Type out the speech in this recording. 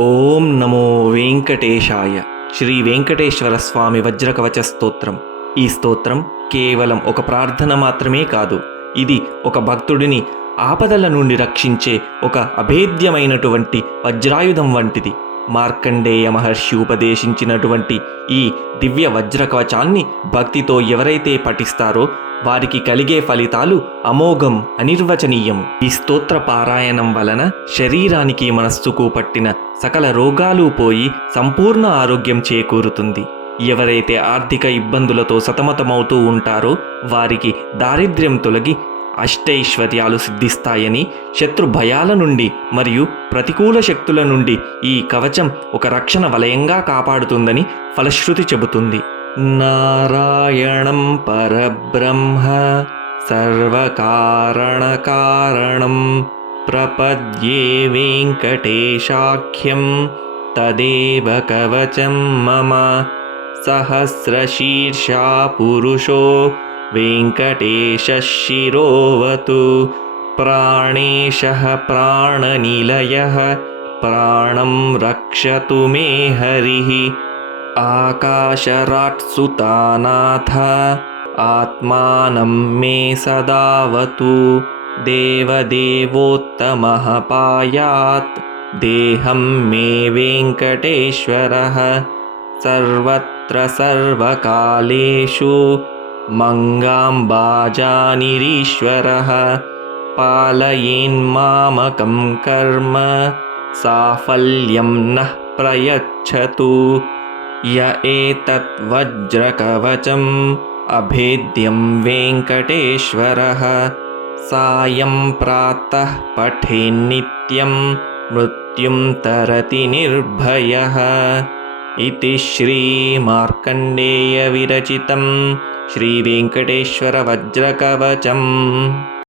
ఓం నమో వెంకటేశాయ. శ్రీ వెంకటేశ్వర స్వామి వజ్రకవచ స్తోత్రం. ఈ స్తోత్రం కేవలం ఒక ప్రార్థన మాత్రమే కాదు, ఇది ఒక భక్తుడిని ఆపదల నుండి రక్షించే ఒక అభేద్యమైనటువంటి వజ్రాయుధం వంటిది. మార్కండేయ మహర్షి ఉపదేశించినటువంటి ఈ దివ్య వజ్రకవచాన్ని భక్తితో ఎవరైతే పఠిస్తారో వారికి కలిగే ఫలితాలు అమోఘం, అనిర్వచనీయం. ఈ స్తోత్ర పారాయణం వలన శరీరానికి మనస్సుకు పట్టిన సకల రోగాలు పోయి సంపూర్ణ ఆరోగ్యం చేకూరుతుంది. ఎవరైతే ఆర్థిక ఇబ్బందులతో సతమతమవుతూ ఉంటారో వారికి దారిద్ర్యం తొలగి అష్టైశ్వర్యాలు సిద్ధిస్తాయని, శత్రు భయాల నుండి మరియు ప్రతికూల శక్తుల నుండి ఈ కవచం ఒక రక్షణ వలయంగా కాపాడుతుందని ఫలశ్రుతి చెబుతుంది. నారాయణం పరబ్రహ్మ సర్వకారణకారణం ప్రపద్యే వెంకటేశాఖ్యం తదేవ కవచం మమ. సహస్రశీర్షా పురుషో వెంకటేశः శిరోవతు. ప్రాణేశः ప్రాణనిలయः ప్రాణం రక్షతు మే హరిః. ఆకాశరాట్సుతానాథ ఆత్మానం మే సదావతు. దేవదేవోత్తమః పాయాత్ దేహం మే వెంకటేశ్వరः. సర్వత్ర సర్వకాలేషు మంగాంబాజానిరీశ్వరः. పాలయేన్మామకం కర్మ సాఫల్యం నః ప్రయచ్చతు. య ఏతత్ వజ్రకవచం అభేద్యం వెంకటేశ్వరः. సాయం ప్రాతః పఠేన్నిత్యం మృత్యుం తరతి నిర్భయః. ఇతి శ్రీ మార్కండేయ విరచితం శ్రీ వెంకటేశ్వర వజ్రకవచం.